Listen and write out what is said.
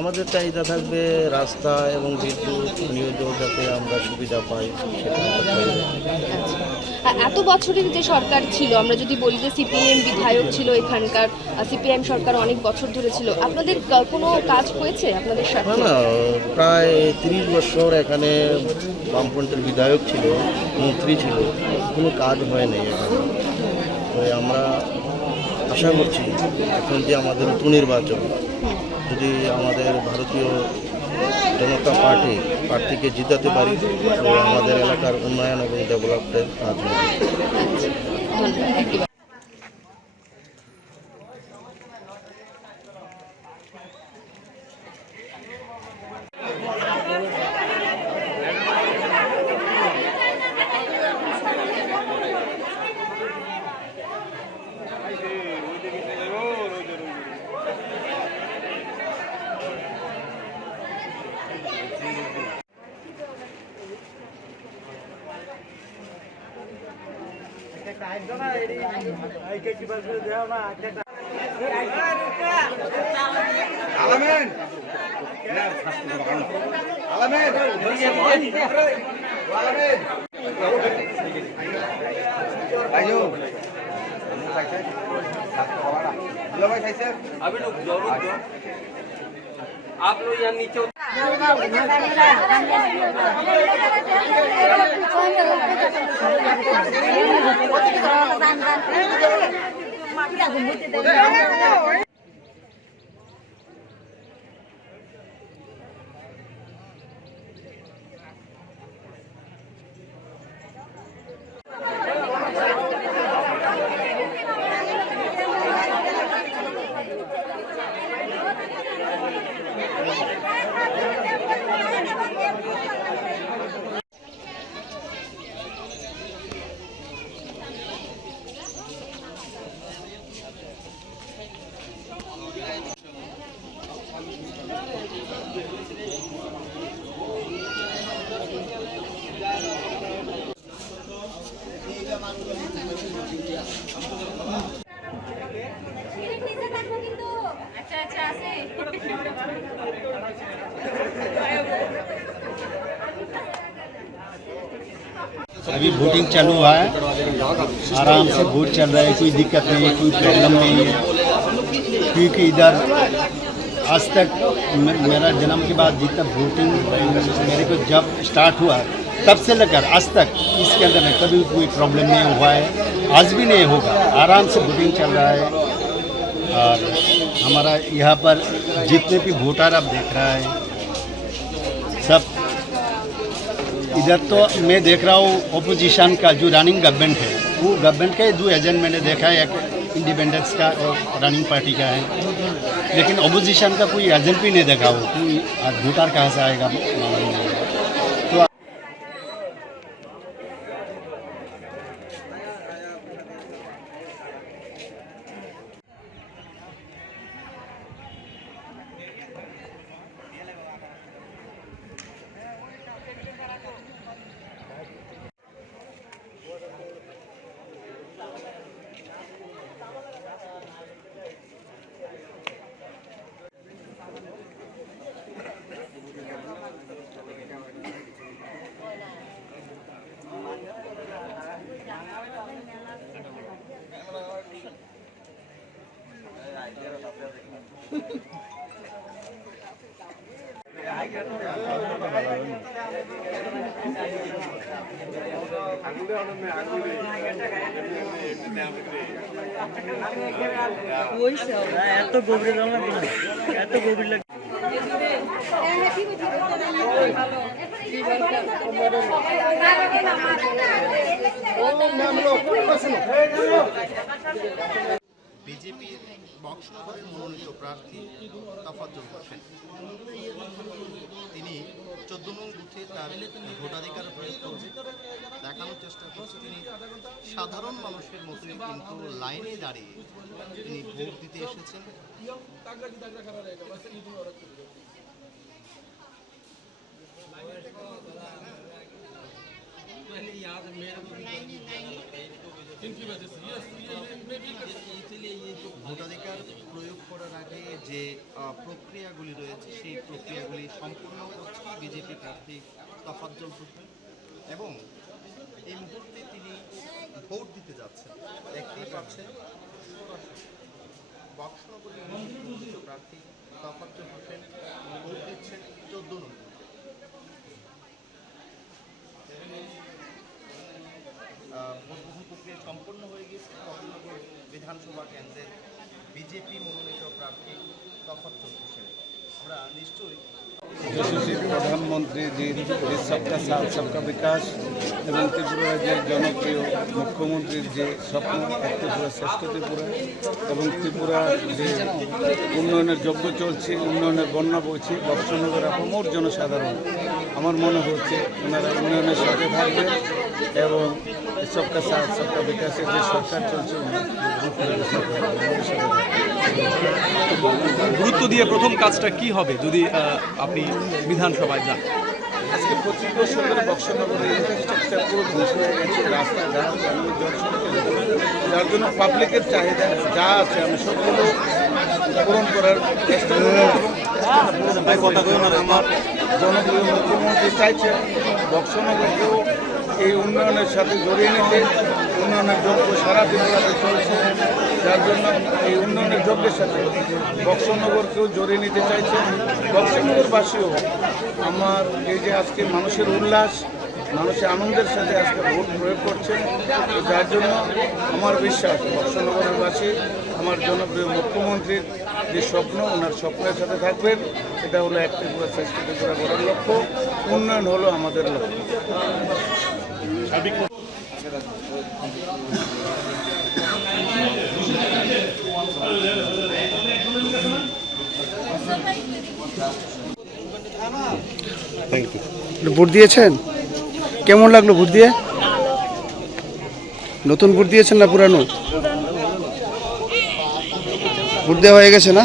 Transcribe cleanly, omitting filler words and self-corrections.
আমাদের চাহিদা থাকবে রাস্তা এবং বিদ্যুৎ নিয়োজন যাতে আমরা সুবিধা পাই সেটা আমরা চাই। এত বছরের যে সরকার ছিল, আমরা যদি বলি যে সিপিএম বিধায়ক ছিল এখানকার, সিপিএম সরকার অনেক বছর ধরে ছিল, আপনাদের কোনো কাজ হয়েছে আপনাদের সাথে? না না, প্রায় 30 বছর এখানে বামফ্রন্টের বিধায়ক ছিল, মন্ত্রী ছিল, কোনো কাজ হয় নাই এখানে। তো আমরা আশা করছি এখন যে আমাদের উপনির্বাচন, যদি আমাদের ভারতীয় জনতা প্রার্থীকে জিতাতে পারি তো আমাদের এলাকার উন্নয়ন এবং ডেভেলপমেন্টের কাজ হবে। ধন্যবাদ। আলামিন আলামিন ভাইও ভাই খাইছে अभी लोग जरूर दो आप लोग यहाँ नीचे अभी वोटिंग चालू हुआ है, आराम से वोट चल रहा है, कोई दिक्कत नहीं है, कोई प्रॉब्लम नहीं है। क्योंकि इधर आज तक मेरा जन्म के बाद जितना वोटिंग मेरे को जब स्टार्ट हुआ तब से लेकर आज तक इसके अंदर में कभी कोई प्रॉब्लम नहीं हुआ है, आज भी नहीं होगा। आराम से वोटिंग चल रहा है और हमारा यहाँ पर जितने भी वोटर आप देख रहा है सब इधर। तो मैं देख रहा हूँ ओपोजिशन का जो रनिंग गवर्नमेंट है, वो गवर्नमेंट का 2 एजेंट मैंने देखा है, एक इंडिपेंडेंस का और रनिंग पार्टी का है, लेकिन ओपोजिशन का कोई एजेंट भी नहीं देखा हो। कोई वोटर कहाँ से आएगा तो এত গভীর এত গভীর লাগে। বিজেপির বক্সনগরের মনোনীত প্রার্থী তাফাজ্জল হোসেন, তিনি 14 নং বুথে তার ভোটাধিকার প্রয়োগ করবে, দেখানোর চেষ্টা করছে তিনি সাধারণ মানুষের মতোই কিন্তু লাইনে দাঁড়িয়ে তিনি ভোট দিতে এসেছেন। इनकी वजह से ভোটাধিকার প্রয়োগ করার আগে যে প্রক্রিয়াগুলি রয়েছে সেই প্রক্রিয়াগুলি সম্পূর্ণ করছে বিজেপি প্রার্থী তফাজ্জল হোসেন এবং এই মুহূর্তে তিনি ভোট দিতে যাচ্ছেন। দেখতেই পাচ্ছেন বক্সনগরী মনোনীত প্রার্থী তফাজ্জল হোসেন ভোট দিচ্ছেন 14 নম্বর। ভোট গ্রহণ প্রক্রিয়া সম্পন্ন হয়ে গেছে। বক্সনগর বিধানসভা কেন্দ্রের বিজেপি মনোনীত প্রার্থী তফাজ্জল হোসেন। আমরা নিশ্চয়ই যশস্বী প্রধানমন্ত্রী যে সবকা সাথ সবকা বিকাশ এবং ত্রিপুরা রাজ্যের জনপ্রিয় মুখ্যমন্ত্রীর যে স্বপ্ন এক ত্রিপুরা শ্রেষ্ঠ ত্রিপুরা এবং ত্রিপুরার যে উন্নয়নের যজ্ঞ চলছে, উন্নয়নের বন্যা বইছে, বক্সনগর আপামর জনসাধারণ আমার মনে হচ্ছে ওনারা উন্নয়নের সাথে থাকবেন এবং সবকা সাথ সবকা বিকাশের যে সরকার চলছে গুরুত্ব দিয়ে প্রথম কাজটা কি হবে যদি আপনি বিধানসভায় যান? আজকে 25 বছর ধরে বক্সনগরের ইনফ্রাস্ট্রাকচার পুরো ধ্বংস হয়ে গেছে, রাস্তাঘাট যার জন্য পাবলিকের চাহিদা যা আছে আমি সবগুলো পূরণ করার চেষ্টা করব। আমার জনপ্রিয় মুখ্যমন্ত্রী চাইছেন বক্সনগরকেও এই উন্নয়নের সাথে জড়িয়ে নিতে। উন্নয়নের যজ্ঞ সারা ত্রিপুরাতে চলছে, যার জন্য এই উন্নয়নের যজ্ঞের সাথে বক্সনগরকেও জড়িয়ে নিতে চাইছেন। বক্সনগরবাসীও আমার এই যে আজকে মানুষের উল্লাস, মানুষের আনন্দের সাথে আজকে ভোট প্রয়োগ করছেন, তো যার জন্য আমার বিশ্বাস বক্সনগরবাসী আমার জনপ্রিয় মুখ্যমন্ত্রীর যে স্বপ্ন, ওনার স্বপ্নের সাথে থাকবেন। এটা হলো এক ত্রিপুরা শ্রেষ্ঠ ত্রিপুরা গড়ার লক্ষ্য, উন্নয়ন হলো আমাদের লক্ষ্য। ভোট দিয়েছেন? কেমন লাগলো ভোট দিয়ে? নতুন ভোট দিয়েছেন না পুরানো? ভোট দেওয়া হয়ে গেছে না?